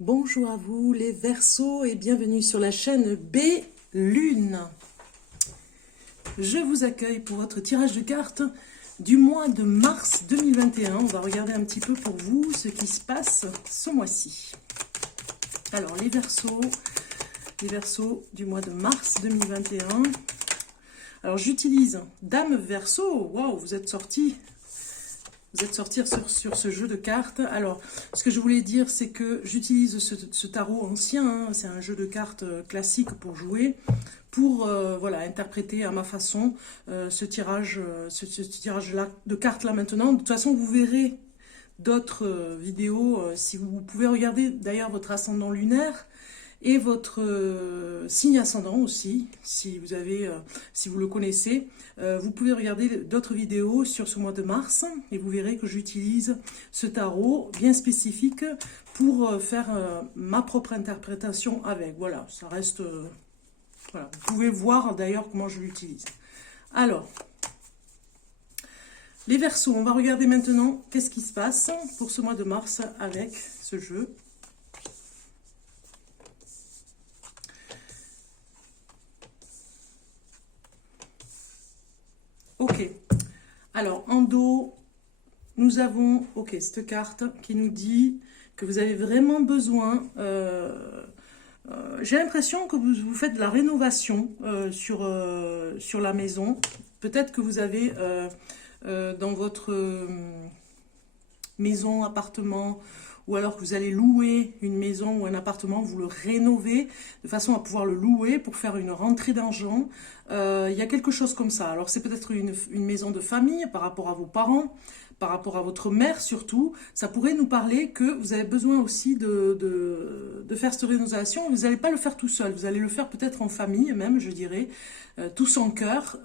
Bonjour à vous les Verseaux et bienvenue sur la chaîne B Lune. Je vous accueille pour votre tirage de cartes du mois de mars 2021. On va regarder un petit peu pour vous ce qui se passe ce mois-ci. Alors les Verseaux du mois de mars 2021. Alors j'utilise Dame Verseau. Waouh, vous êtes sortis sur ce jeu de cartes. Alors, ce que je voulais dire, c'est que j'utilise ce tarot ancien, hein, c'est un jeu de cartes classique pour jouer, pour voilà, interpréter à ma façon ce tirage là, de cartes là maintenant. De toute façon, vous verrez d'autres vidéos, si vous pouvez regarder d'ailleurs votre ascendant lunaire, et votre signe ascendant aussi, si vous le connaissez. Vous pouvez regarder d'autres vidéos sur ce mois de mars et vous verrez que j'utilise ce tarot bien spécifique pour faire ma propre interprétation avec. Voilà, ça reste... voilà. Vous pouvez voir d'ailleurs comment je l'utilise. Alors, les Verseaux, on va regarder maintenant qu'est-ce qui se passe pour ce mois de mars avec ce jeu. Ok, alors en dos, nous avons cette carte qui nous dit que vous avez vraiment besoin, j'ai l'impression que vous faites de la rénovation sur la maison. Peut-être que vous avez dans votre maison, appartement, ou alors que vous allez louer une maison ou un appartement, vous le rénovez de façon à pouvoir le louer pour faire une rentrée d'argent. Il y a quelque chose comme ça. Alors c'est peut-être une maison de famille par rapport à vos parents, par rapport à votre mère surtout. Ça pourrait nous parler que vous avez besoin aussi de faire cette rénovation. Vous n'allez pas le faire tout seul, vous allez le faire peut-être en famille même, je dirais, tous en cœur,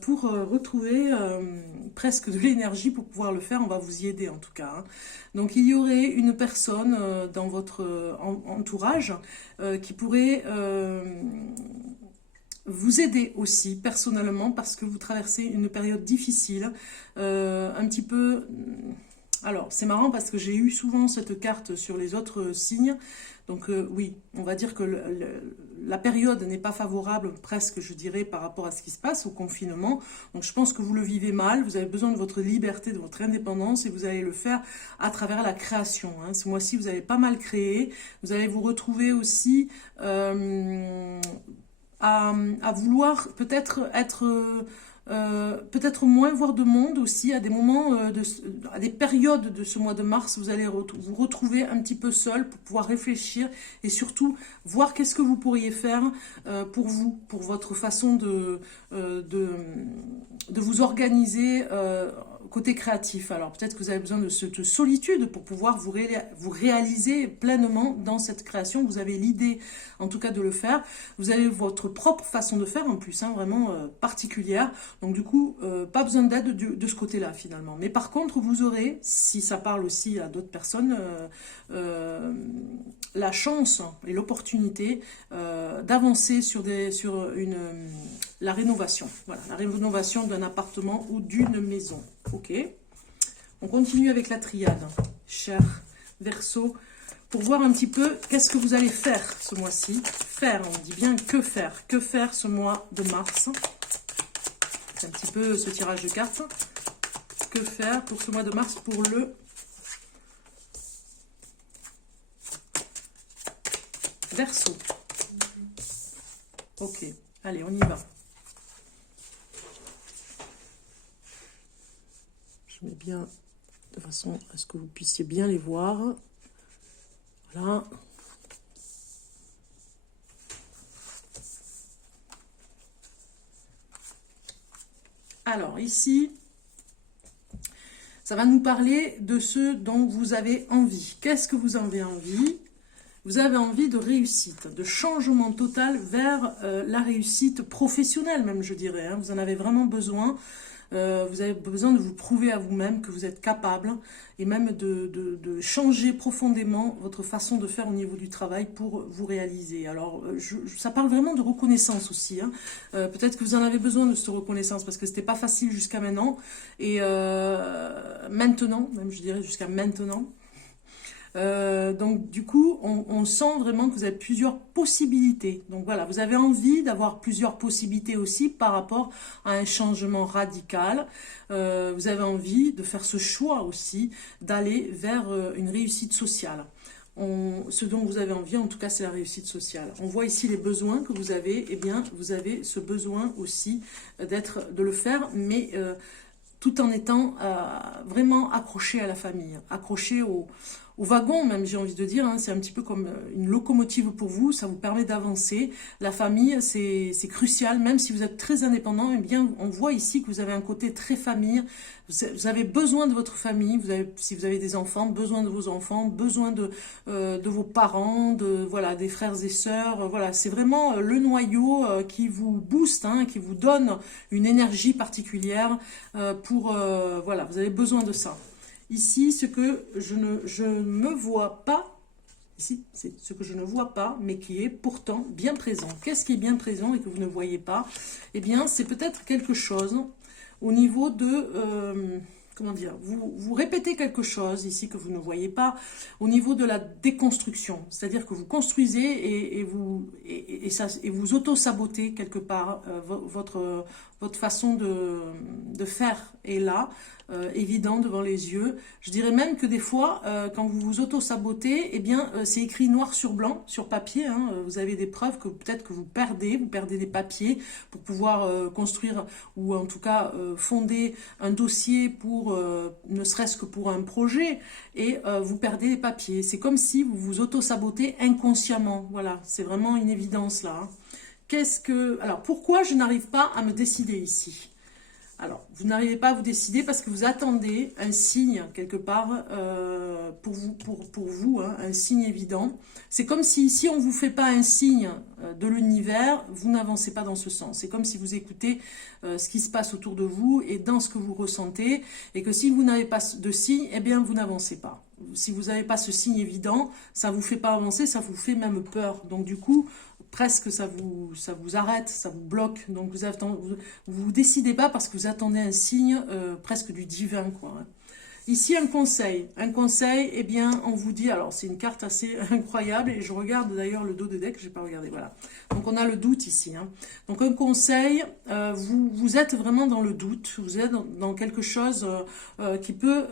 pour retrouver presque de l'énergie pour pouvoir le faire. On va vous y aider en tout cas, hein. Donc il y aurait une personne dans votre entourage qui pourrait vous aider aussi personnellement parce que vous traversez une période difficile, un petit peu... Alors, c'est marrant parce que j'ai eu souvent cette carte sur les autres signes. Donc oui, on va dire que la période n'est pas favorable presque, je dirais, par rapport à ce qui se passe au confinement. Donc je pense que vous le vivez mal, vous avez besoin de votre liberté, de votre indépendance et vous allez le faire à travers la création, hein. Ce mois-ci, vous avez pas mal créé. Vous allez vous retrouver aussi... à vouloir peut-être être peut-être moins voir de monde aussi à des moments, à des périodes de ce mois de mars, vous allez vous retrouver un petit peu seul pour pouvoir réfléchir et surtout voir qu'est-ce que vous pourriez faire pour vous, pour votre façon euh, de, de vous organiser côté créatif. Alors peut-être que vous avez besoin de cette solitude pour pouvoir vous réaliser pleinement dans cette création. Vous avez l'idée en tout cas de le faire. Vous avez votre propre façon de faire en plus, hein, vraiment particulière. Donc du coup, pas besoin d'aide de ce côté-là finalement. Mais par contre, vous aurez, si ça parle aussi à d'autres personnes, la chance et l'opportunité d'avancer sur la rénovation. Voilà, la rénovation d'un appartement ou d'une maison. Ok. On continue avec la triade, cher Verseau, pour voir un petit peu qu'est-ce que vous allez faire ce mois-ci. Faire, on dit bien que faire. Que faire ce mois de mars? C'est un petit peu ce tirage de cartes. Que faire pour ce mois de mars pour le Verseau? Ok, allez, on y va. Je mets bien de façon à ce que vous puissiez bien les voir. Voilà. Alors ici, ça va nous parler de ce dont vous avez envie. Qu'est-ce que vous avez envie? Vous avez envie de réussite, de changement total vers la réussite professionnelle même, je dirais, hein. Vous en avez vraiment besoin. Vous avez besoin de vous prouver à vous-même que vous êtes capable et même de changer profondément votre façon de faire au niveau du travail pour vous réaliser. Alors, ça parle vraiment de reconnaissance aussi, hein. Peut-être que vous en avez besoin de cette reconnaissance parce que c'était pas facile jusqu'à maintenant et maintenant, même je dirais jusqu'à maintenant. Donc du coup, on sent vraiment que vous avez plusieurs possibilités. Donc voilà, vous avez envie d'avoir plusieurs possibilités aussi par rapport à un changement radical. Vous avez envie de faire ce choix aussi, d'aller vers une réussite sociale. Ce dont vous avez envie, en tout cas, c'est la réussite sociale. On voit ici les besoins que vous avez. Eh bien, vous avez ce besoin aussi de le faire, mais tout en étant vraiment accroché à la famille, accroché au wagon même, j'ai envie de dire, hein. C'est un petit peu comme une locomotive pour vous, ça vous permet d'avancer. La famille, c'est crucial, même si vous êtes très indépendant, eh bien, on voit ici que vous avez un côté très famille, vous avez besoin de votre famille, si vous avez des enfants, besoin de vos enfants, besoin de vos parents, voilà, des frères et sœurs, voilà, c'est vraiment le noyau qui vous booste, hein, qui vous donne une énergie particulière voilà, vous avez besoin de ça. Ici, ce que je ne me vois pas, ici, c'est ce que je ne vois pas, mais qui est pourtant bien présent. Qu'est-ce qui est bien présent et que vous ne voyez pas? Eh bien, c'est peut-être quelque chose au niveau comment dire, vous répétez quelque chose ici que vous ne voyez pas au niveau de la déconstruction, c'est-à-dire que vous construisez et vous auto-sabotez quelque part votre façon de faire est là, évident devant les yeux. Je dirais même que des fois, quand vous vous auto-sabotez, eh bien, c'est écrit noir sur blanc, sur papier, hein, vous avez des preuves que peut-être que vous perdez des papiers pour pouvoir construire ou en tout cas fonder un dossier pour ne serait-ce que pour un projet et vous perdez les papiers. C'est comme si vous vous auto-sabotez inconsciemment. Voilà, c'est vraiment une évidence là. Hein. Alors, pourquoi je n'arrive pas à me décider ici? Alors, vous n'arrivez pas à vous décider parce que vous attendez un signe quelque part pour vous hein, un signe évident. C'est comme si on ne vous fait pas un signe de l'univers, vous n'avancez pas dans ce sens. C'est comme si vous écoutez ce qui se passe autour de vous et dans ce que vous ressentez et que si vous n'avez pas de signe, eh bien vous n'avancez pas. Si vous n'avez pas ce signe évident, ça ne vous fait pas avancer, ça vous fait même peur. Donc du coup, presque ça vous arrête, ça vous bloque. Donc vous décidez pas parce que vous attendez un signe presque du divin, quoi. Hein. Ici, un conseil, eh bien, on vous dit, alors c'est une carte assez incroyable, et je regarde d'ailleurs le dos de deck, je n'ai pas regardé, voilà. Donc on a le doute ici. Hein. Donc un conseil, vous êtes vraiment dans le doute, vous êtes dans quelque chose qui peut,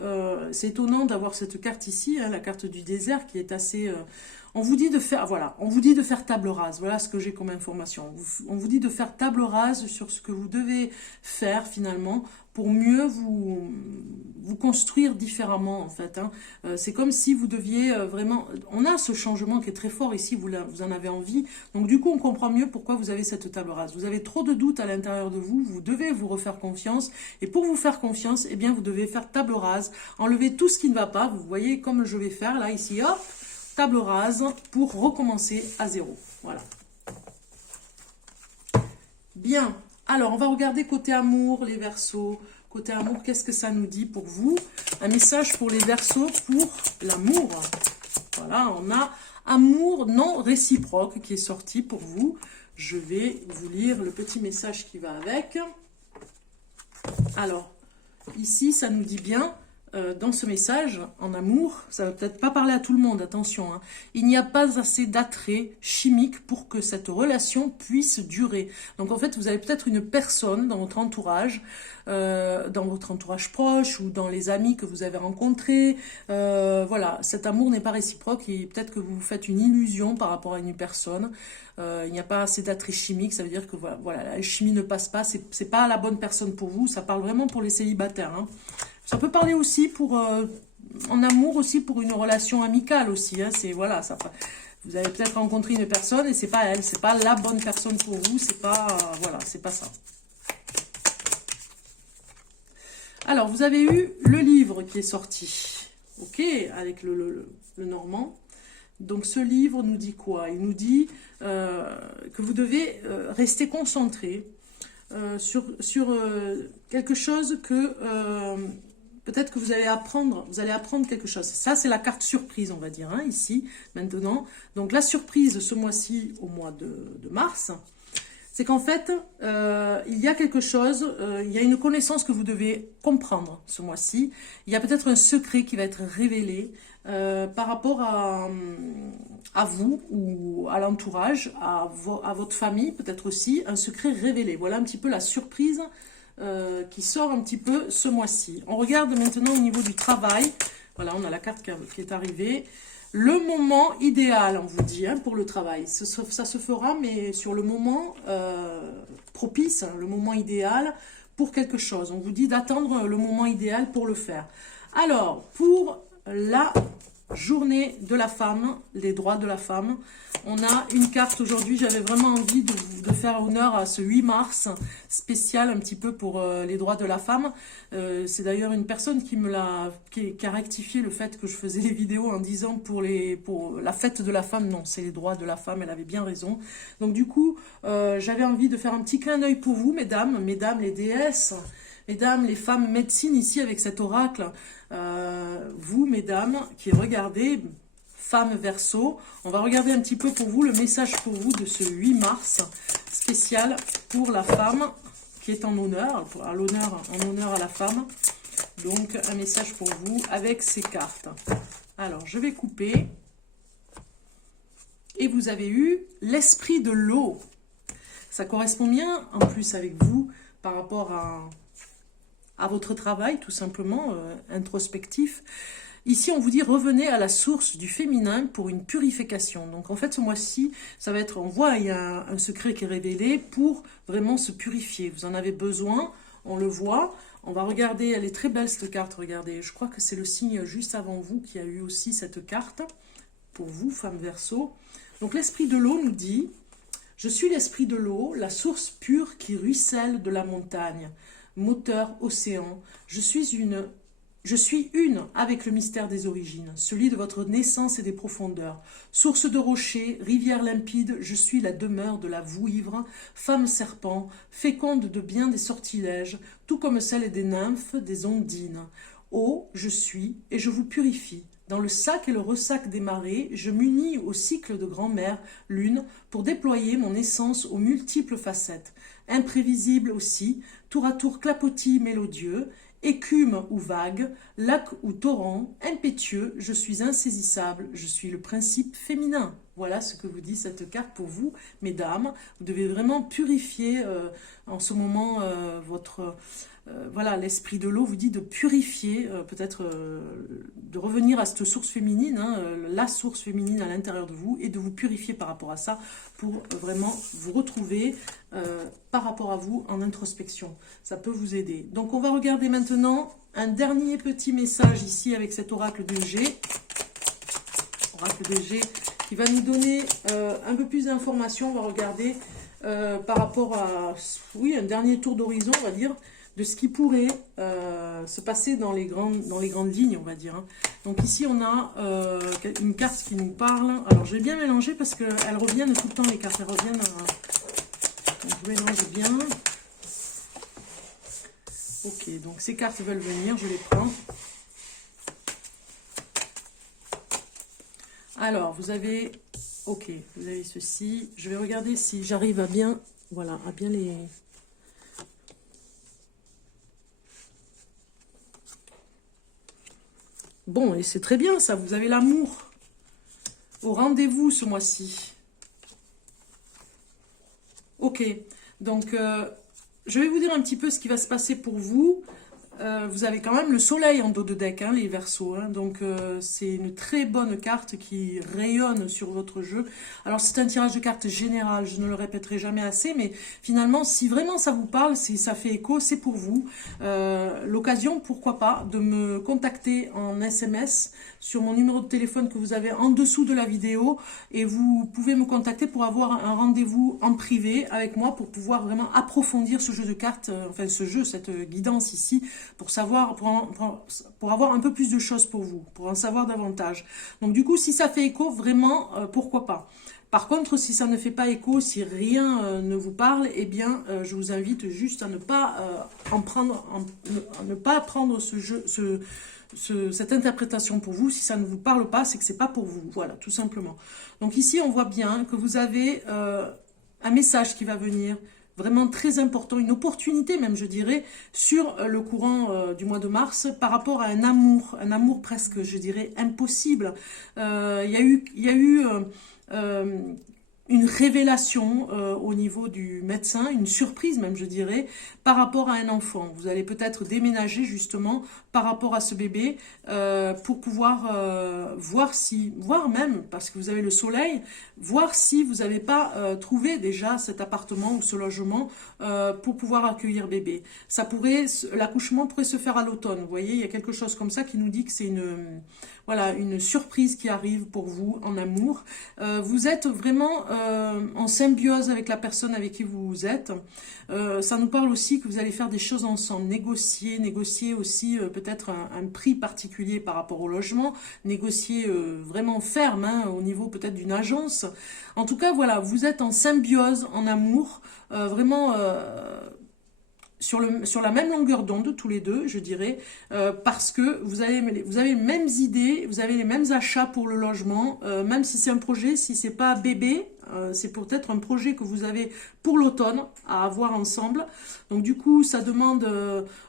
c'est étonnant d'avoir cette carte ici, hein, la carte du désert, qui est assez... on vous dit de faire, voilà, on vous dit de faire table rase, voilà ce que j'ai comme information. On vous dit de faire table rase sur ce que vous devez faire finalement pour mieux vous construire différemment en fait. Hein. C'est comme si vous deviez vraiment... On a ce changement qui est très fort ici, vous en avez envie. Donc du coup, on comprend mieux pourquoi vous avez cette table rase. Vous avez trop de doutes à l'intérieur de vous, vous devez vous refaire confiance. Et pour vous faire confiance, eh bien, vous devez faire table rase, enlever tout ce qui ne va pas. Vous voyez comme je vais faire là, ici, hop, table rase pour recommencer à zéro. Voilà. Bien. Alors, on va regarder côté amour, les Verseaux. Côté amour, qu'est-ce que ça nous dit pour vous? Un message pour les Verseaux pour l'amour. Voilà, on a amour non réciproque qui est sorti pour vous. Je vais vous lire le petit message qui va avec. Alors, ici, ça nous dit bien... dans ce message, en amour, ça va peut-être pas parler à tout le monde, attention, hein, il n'y a pas assez d'attrait chimique pour que cette relation puisse durer. Donc en fait, vous avez peut-être une personne dans votre entourage proche ou dans les amis que vous avez rencontrés. Voilà, cet amour n'est pas réciproque et peut-être que vous vous faites une illusion par rapport à une personne. Il n'y a pas assez d'attrait chimique, ça veut dire que voilà, la chimie ne passe pas, c'est pas la bonne personne pour vous, ça parle vraiment pour les célibataires. Hein. Ça peut parler aussi pour en amour aussi pour une relation amicale aussi. Hein, c'est voilà, vous avez peut-être rencontré une personne et c'est pas elle, c'est pas la bonne personne pour vous, c'est pas voilà, c'est pas ça. Alors vous avez eu le livre qui est sorti, ok, avec le Normand. Donc ce livre nous dit quoi? Il nous dit que vous devez rester concentré sur quelque chose que peut-être que vous allez apprendre quelque chose. Ça, c'est la carte surprise, on va dire, hein, ici, maintenant. Donc, la surprise ce mois-ci, au mois de mars, c'est qu'en fait, il y a quelque chose, il y a une connaissance que vous devez comprendre ce mois-ci. Il y a peut-être un secret qui va être révélé. par rapport à vous ou à l'entourage, à votre famille peut-être aussi, un secret révélé. Voilà un petit peu la surprise qui sort un petit peu ce mois-ci. On regarde maintenant au niveau du travail. Voilà, on a la carte qui est arrivée. Le moment idéal, on vous dit, hein, pour le travail. Ça se fera, mais sur le moment propice, hein, le moment idéal pour quelque chose. On vous dit d'attendre le moment idéal pour le faire. Alors, pour la journée de la femme, les droits de la femme, on a une carte aujourd'hui. J'avais vraiment envie de faire honneur à ce 8 mars spécial un petit peu pour les droits de la femme. C'est d'ailleurs une personne qui a rectifié le fait que je faisais les vidéos en disant pour la fête de la femme. Non, c'est les droits de la femme, elle avait bien raison. Donc du coup, j'avais envie de faire un petit clin d'œil pour vous, mesdames les déesses, mesdames les femmes médecines ici avec cet oracle. Vous, mesdames, qui regardez, femme Verseau, on va regarder un petit peu pour vous le message pour vous de ce 8 mars spécial pour la femme qui est en honneur, en honneur à la femme. Donc, un message pour vous avec ces cartes. Alors, je vais couper. Et vous avez eu l'esprit de l'eau. Ça correspond bien, en plus, avec vous, par rapport à votre travail, tout simplement, introspectif. Ici, on vous dit, revenez à la source du féminin pour une purification. Donc, en fait, ce mois-ci, ça va être, on voit, il y a un secret qui est révélé pour vraiment se purifier. Vous en avez besoin, on le voit. On va regarder, elle est très belle cette carte, regardez. Je crois que c'est le signe juste avant vous qui a eu aussi cette carte, pour vous, femme Verseau. Donc, l'esprit de l'eau nous dit, je suis l'esprit de l'eau, la source pure qui ruisselle de la montagne, moteur océan. Je suis une avec le mystère des origines, celui de votre naissance et des profondeurs. Source de rochers, rivière limpide, je suis la demeure de la vouivre, femme serpent, féconde de bien des sortilèges, tout comme celle des nymphes, des ondines. Eau, je suis, et je vous purifie. Dans le sac et le ressac des marées, je m'unis au cycle de grand-mère, lune, pour déployer mon essence aux multiples facettes. Imprévisible aussi, tour à tour clapotis mélodieux, écume ou vague, lac ou torrent, impétueux, je suis insaisissable, je suis le principe féminin. Voilà ce que vous dit cette carte pour vous, mesdames. Vous devez vraiment purifier en ce moment votre... voilà, l'esprit de l'eau vous dit de purifier, peut-être de revenir à cette source féminine, hein, la source féminine à l'intérieur de vous, et de vous purifier par rapport à ça pour vraiment vous retrouver par rapport à vous en introspection. Ça peut vous aider. Donc on va regarder maintenant un dernier petit message ici avec cet oracle de G. Oracle de G qui va nous donner un peu plus d'informations. On va regarder par rapport à, oui, un dernier tour d'horizon, on va dire, de ce qui pourrait se passer dans les grandes lignes, on va dire. Hein. Donc ici, on a une carte qui nous parle. Alors, je vais bien mélanger parce qu'elles reviennent tout le temps, les cartes. Elles reviennent. Donc, je mélange bien. Ok, donc ces cartes veulent venir, je les prends. Alors, vous avez... Ok, vous avez ceci. Je vais regarder si j'arrive à bien... Voilà, à bien les... Bon, et c'est très bien ça, vous avez l'amour au rendez-vous ce mois-ci. Ok, donc je vais vous dire un petit peu ce qui va se passer pour vous. Vous avez quand même le soleil en dos de deck, hein, les Verseaux. Hein, donc c'est une très bonne carte qui rayonne sur votre jeu. Alors c'est un tirage de cartes général, je ne le répéterai jamais assez, mais finalement si vraiment ça vous parle, si ça fait écho, c'est pour vous. L'occasion, pourquoi pas, de me contacter en SMS sur mon numéro de téléphone que vous avez en dessous de la vidéo, et vous pouvez me contacter pour avoir un rendez-vous en privé avec moi pour pouvoir vraiment approfondir ce jeu de cartes, enfin ce jeu, cette guidance ici, pour savoir, pour avoir un peu plus de choses pour vous, pour en savoir davantage. Donc du coup, si ça fait écho, vraiment, pourquoi pas. Par contre, si ça ne fait pas écho, si rien ne vous parle, eh bien, je vous invite juste à ne pas ne pas prendre ce jeu, cette interprétation pour vous. Si ça ne vous parle pas, c'est que c'est pas pour vous. Voilà, tout simplement. Donc ici, on voit bien que vous avez un message qui va venir. vraiment très important, une opportunité même, je dirais, sur le courant du mois de mars par rapport à un amour presque, je dirais, impossible. Il y a eu une révélation au niveau du médecin, une surprise même je dirais, par rapport à un enfant. Vous allez peut-être déménager justement par rapport à ce bébé pour pouvoir voir même, parce que vous avez le soleil, voir si vous n'avez pas trouvé déjà cet appartement ou ce logement pour pouvoir accueillir bébé. L'accouchement pourrait se faire à l'automne, vous voyez, il y a quelque chose comme ça qui nous dit que c'est voilà, une surprise qui arrive pour vous en amour. Vous êtes vraiment en symbiose avec la personne avec qui vous êtes. Ça nous parle aussi que vous allez faire des choses ensemble, négocier aussi peut-être un prix particulier par rapport au logement, négocier vraiment ferme au niveau peut-être d'une agence. En tout cas, voilà, vous êtes en symbiose, en amour, vraiment sur la même longueur d'onde, tous les deux, je dirais, parce que vous avez les mêmes idées, vous avez les mêmes achats pour le logement, même si c'est un projet, si c'est pas bébé, c'est peut-être un projet que vous avez pour l'automne à avoir ensemble. Donc du coup, ça demande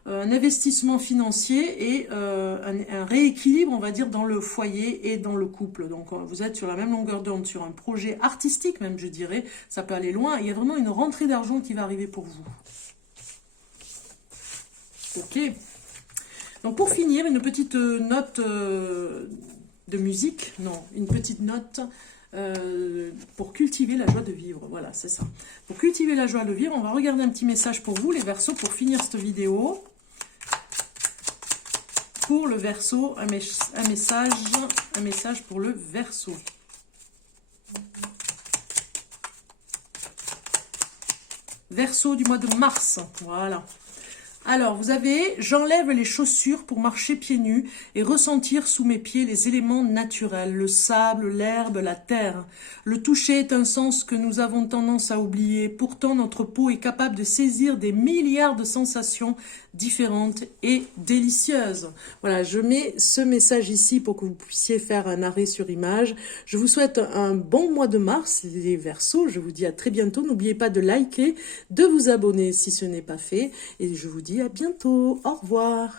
un investissement financier et un rééquilibre, on va dire, dans le foyer et dans le couple. Donc vous êtes sur la même longueur d'onde, sur un projet artistique même, je dirais, ça peut aller loin. Il y a vraiment une rentrée d'argent qui va arriver pour vous. Ok, donc pour finir, une petite note de musique, non, une petite note pour cultiver la joie de vivre, voilà, c'est ça. Pour cultiver la joie de vivre, on va regarder un petit message pour vous, les Verseaux, pour finir cette vidéo. Pour le Verseau, un message pour le Verseau. Verseau du mois de mars, voilà. Alors, vous avez « J'enlève les chaussures pour marcher pieds nus et ressentir sous mes pieds les éléments naturels, le sable, l'herbe, la terre. Le toucher est un sens que nous avons tendance à oublier. Pourtant, notre peau est capable de saisir des milliards de sensations différentes et délicieuses. » Voilà, je mets ce message ici pour que vous puissiez faire un arrêt sur image. Je vous souhaite un bon mois de mars, les Verseaux. Je vous dis à très bientôt. N'oubliez pas de liker, de vous abonner si ce n'est pas fait. Et je vous dis à bientôt. Au revoir.